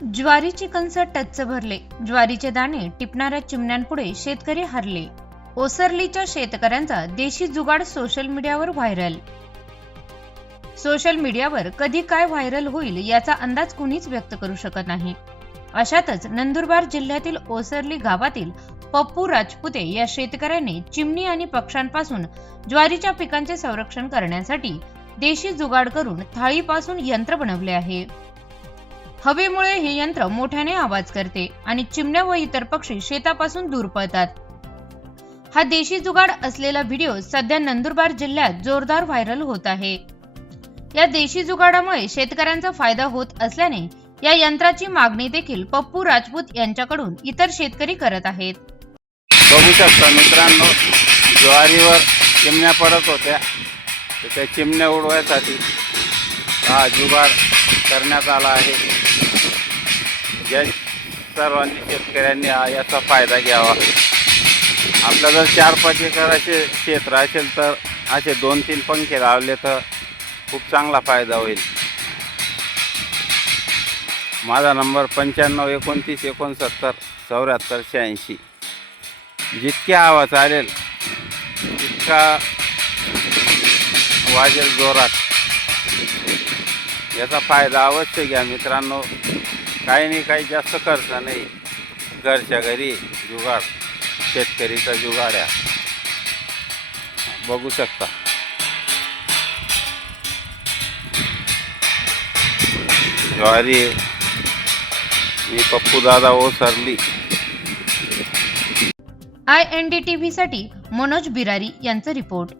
ज्वारीची कणसं टच्च भरले. ज्वारीचे दाणे टिपणाऱ्या चिमण्यांपुढे शेतकरी हरले. ओसरलीच्या शेतकऱ्यांचा देशी जुगाड सोशल मीडियावर व्हायरल सोशल मीडियावर कधी काय व्हायरल होईल याचा अंदाज कुणीच व्यक्त करू शकत नाही. अशातच नंदुरबार जिल्ह्यातील ओसरली गावातील पप्पू राजपुते या शेतकऱ्याने चिमणी आणि पक्ष्यांपासून ज्वारीच्या पिकांचे संरक्षण करण्यासाठी देशी जुगाड करून थाळीपासून यंत्र बनवले आहे. हवेमुळे हे यंत्र मोठ्याने आवाज करते आणि चिमण्या व इतर पक्षी शेतापासून दूर पळतात. हा देशी जुगाड असलेला व्हिडिओ सध्या नंदुरबार जिल्ह्यात जोरदार व्हायरल होत आहे. या देशी जुगाडामुळे शेतकऱ्यांचा फायदा होत असल्याने या यंत्राची मागणी देखील पप्पू राजपूत यांच्याकडून इतर शेतकरी करत आहेत. बघू शकता मित्रांनो ज्वारीवर चिमण्या पडत होत्या. त्या चिमण्या उडवायसाठी हा जुगाड करण्यात आला आहे. ज्या सर्वांनी शेतकऱ्यांनी याचा फायदा घ्यावा. आपलं जर चार पाच एकर असे क्षेत्र असेल तर असे दोन तीन पंखे लावले तर खूप चांगला फायदा होईल. माझा नंबर पंच्याण्णव एकोणतीस एकोणसत्तर चौऱ्याहत्तर शहाऐंशी. जितक्या आवाज चालेल तितका वाजेल जोरात. याचा फायदा अवश्य घ्या मित्रांनो. काही नाही काही जास्त खर्च नाही. घरच्या घरी जुगाड शेतकरीचा जुगाड आहे. बघू शकता. ज्वारी मी Pappu Dada Osarli. I N D TV साठी मनोज बिरारी यांचा रिपोर्ट.